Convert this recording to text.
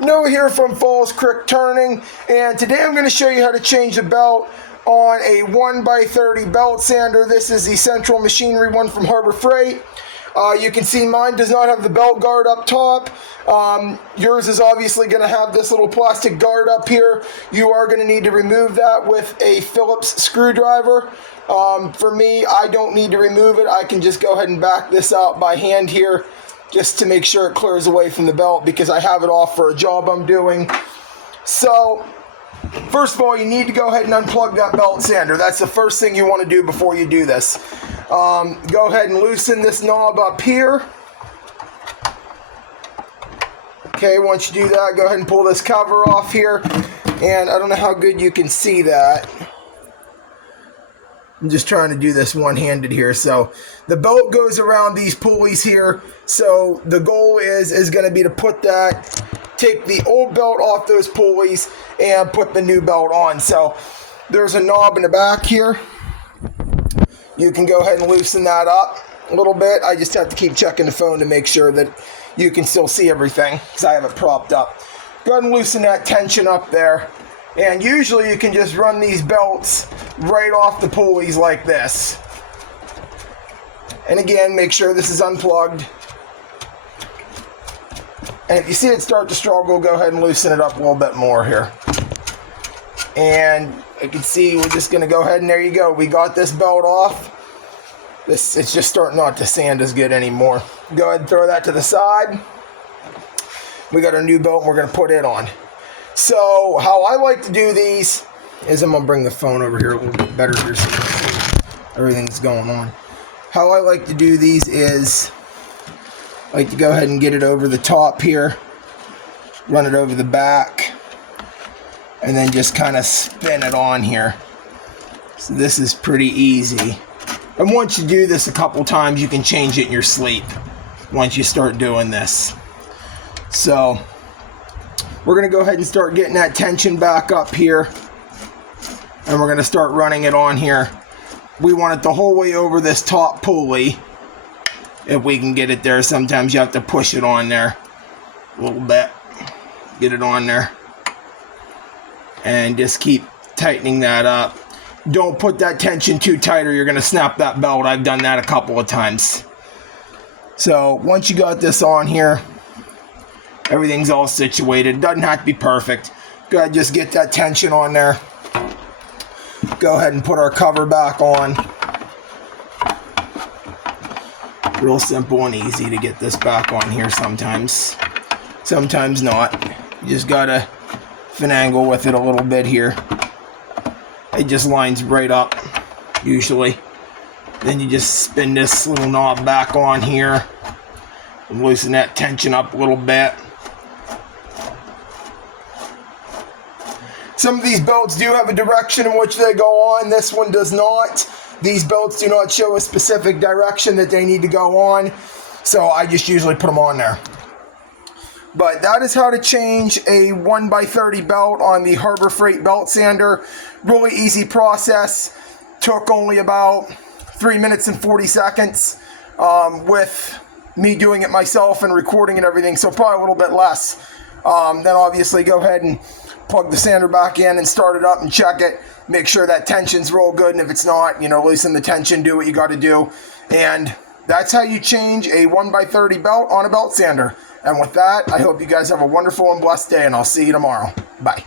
Noah here from Falls Creek Turning, and today I'm going to show you how to change the belt on a 1x30 belt sander. This is the Central Machinery one from Harbor Freight. You can see mine does not have the belt guard up top. Yours is obviously going to have this little plastic guard up here. You are going to need to remove that with a Phillips screwdriver. For me, I don't need to remove it. I can just go ahead and back this out by hand here, just to make sure it clears away from the belt because I have it off for a job I'm doing. So, first of all, you need to go ahead and unplug that belt sander. That's the first thing you want to do before you do this. Go ahead and loosen this knob up here. Okay, once you do that, go ahead and pull this cover off here. And I don't know how good you can see that. I'm just trying to do this one-handed here. So the belt goes around these pulleys here. So the goal is going to be to take the old belt off those pulleys and put the new belt on. So there's a knob in the back here. You can go ahead and loosen that up a little bit. I just have to keep checking the phone to make sure that you can still see everything because I have it propped up. Go ahead and loosen that tension up there. And usually you can just run these belts right off the pulleys like this. And again, make sure this is unplugged. And if you see it start to struggle, go ahead and loosen it up a little bit more here. And you can see we're just going to go ahead and there you go. We got this belt off. It's just starting not to sand as good anymore. Go ahead and throw that to the side. We got our new belt and we're going to put it on. So how I like to do these is, I'm going to bring the phone over here a little bit better here so you can see everything that's going on. How I like to do these is, I like to go ahead and get it over the top here, run it over the back, and then just kind of spin it on here. So this is pretty easy. And once you do this a couple times, you can change it in your sleep once you start doing this. So we're going to go ahead and start getting that tension back up here. And we're going to start running it on here. We want it the whole way over this top pulley. If we can get it there. Sometimes you have to push it on there a little bit. Get it on there. And just keep tightening that up. Don't put that tension too tight or you're going to snap that belt. I've done that a couple of times. So once you got this on here, everything's all situated. It doesn't have to be perfect. Go ahead, just get that tension on there. Go ahead and put our cover back on. Real simple and easy to get this back on here sometimes. Sometimes not. You just gotta finagle with it a little bit here. It just lines right up, usually. Then you just spin this little knob back on here and loosen that tension up a little bit. Some of these belts do have a direction in which they go on. This one does not. These belts do not show a specific direction that they need to go on. So I just usually put them on there. But that is how to change a 1x30 belt on the Harbor Freight belt sander. Really easy process. Took only about 3 minutes and 40 seconds with me doing it myself and recording and everything. So probably a little bit less. Then obviously go ahead and plug the sander back in and start it up and check it. Make sure that tension's real good, and if it's not, loosen the tension, do what you got to do. And that's how you change a 1x30 belt on a belt sander. And with that, I hope you guys have a wonderful and blessed day, and I'll see you tomorrow. Bye.